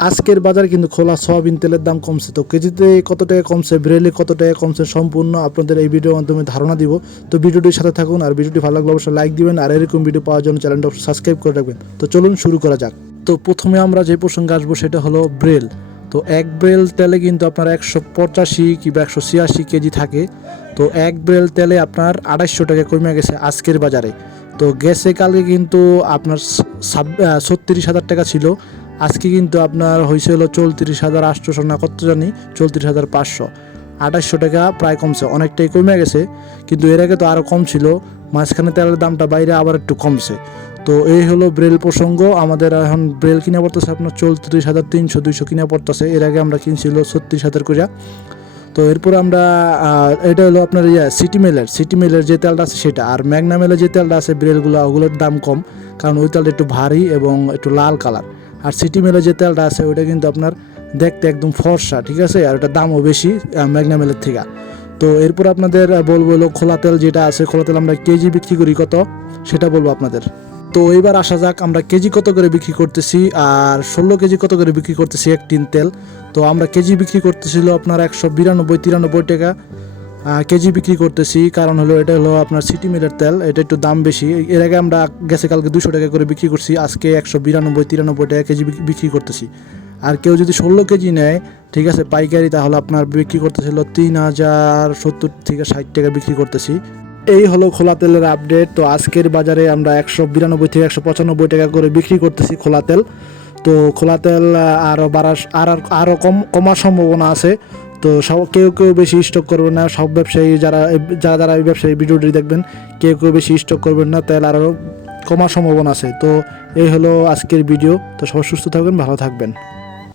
আজকের বাজারে কিন্তু খোলা, সয়াবিন তেলের দাম কমছে। তো কেজিতে কত টাকা কমছে ব্রেলে কত টাকা কমছে, সম্পূর্ণ আপনাদের এই ভিডিওর মাধ্যমে ধারণা দিব। তো ভিডিওটির সাথে থাকুন আর ভিডিওটি ভালো লাগলে অবশ্যই লাইক দিবেন আর এরকম ভিডিও পাওয়ার জন্য চ্যানেলটা সাবস্ক্রাইব করে রাখবেন। তো চলুন শুরু করা যাক। তো প্রথমে আমরা যে প্রসঙ্গে আসব সেটা হলো ব্রেল। তো এক ব্রেল তেলে কিন্তু আপনার একশো পঁচাশি কিংবা একশো ছিয়াশি কেজি থাকে। তো এক ব্রেল তেলে আপনার আড়াইশো টাকা কমে গেছে আজকের বাজারে। তো গেছে কালকে কিন্তু আপনার ছত্রিশ হাজার টাকা ছিল। আজকে কিন্তু আপনার হয়েছে হলো চৌত্রিশ হাজার আটশোশো না কত জানি? চৌত্রিশ হাজার পাঁচশো। আঠাশশো টাকা প্রায় কমছে, অনেকটাই কমে গেছে, কিন্তু এর আগে তো আরও কম ছিল, মাঝখানে তেলের দামটা বাইরে আবার একটু কমছে। তো এই হলো ব্রেল প্রসঙ্গ, আমাদের এখন ব্রেল কিনে পড়তেছে আপনার চৌত্রিশ হাজার তিনশো দুইশো কিনে পড়তেছে, এর আগে আমরা কিনছিল ছত্রিশ হাজার করে তো এরপর আমরা এটা হলো আপনার ইয়া, সিটি মেলের সিটি মেলের যে তেলটা আছে সেটা, আর ম্যাগনা মেলের যে তেলটা আছে ব্রেলগুলো, ওগুলোর দাম কম, কারণ ওই তেলটা একটু ভারী এবং একটু লাল কালার। আর সিটি মেলে যে তেলটা আছে, ওইটা কিন্তু আপনার দেখতে একদম ফর্সা, ঠিক আছে? আর ওটার দামও বেশি ম্যাগনা মেলের থেকে। তো এরপর আপনাদের বলব হলো খোলা তেল যেটা আছে, খোলা তেল আমরা কেজি বিক্রি করি কত? সেটা বলব আপনাদের। তো এইবার আসা যাক, আমরা কেজি কত করে বিক্রি করতেছি, আর ষোলো কেজি কত করে বিক্রি করতেছি এক টিন তেল। তো আমরা কেজি বিক্রি করতেছিল আপনার একশো বিরানব্বই, তিরানব্বই টাকা। কেজি বিক্রি করতেছি। কারণ হলো এটা হলো আপনার সিটি মিলের তেল, এটা একটু দাম বেশি। এর আগে আমরা গেছে কালকে দুশো টাকা করে বিক্রি করছি, আজকে একশো বিরানব্বই, তিরানব্বই টাকা কেজি বিক্রি করতেছি। আর কেউ যদি ষোলো কেজি নেয়, ঠিক আছে, পাইকারি তাহলে আপনার বিক্রি করতেছিল তিন হাজার সত্তর থেকে ষাট টাকা বিক্রি করতেছি। এই হলো খোলা তেলের আপডেট। তো আজকের বাজারে আমরা একশো বিরানব্বই থেকে একশো পঁচানব্বই টাকা করে বিক্রি করতেছি খোলা তেল। তো খোলা তেল আরও বাড়ার আর আরও কম কমার সম্ভাবনা আছে। তো সব কেউ কেউ বেশি স্টক করবেন না। সব ব্যবসায়ী যারা যারা যারা এই ব্যবসায়ী ভিডিওটি দেখবেন, কেউ কেউ বেশি স্টক করবেন না তেল আরও কমার সম্ভাবনা আছে। তো এই হলো আজকের ভিডিও তো সবাই সুস্থ থাকবেন, ভালো থাকবেন।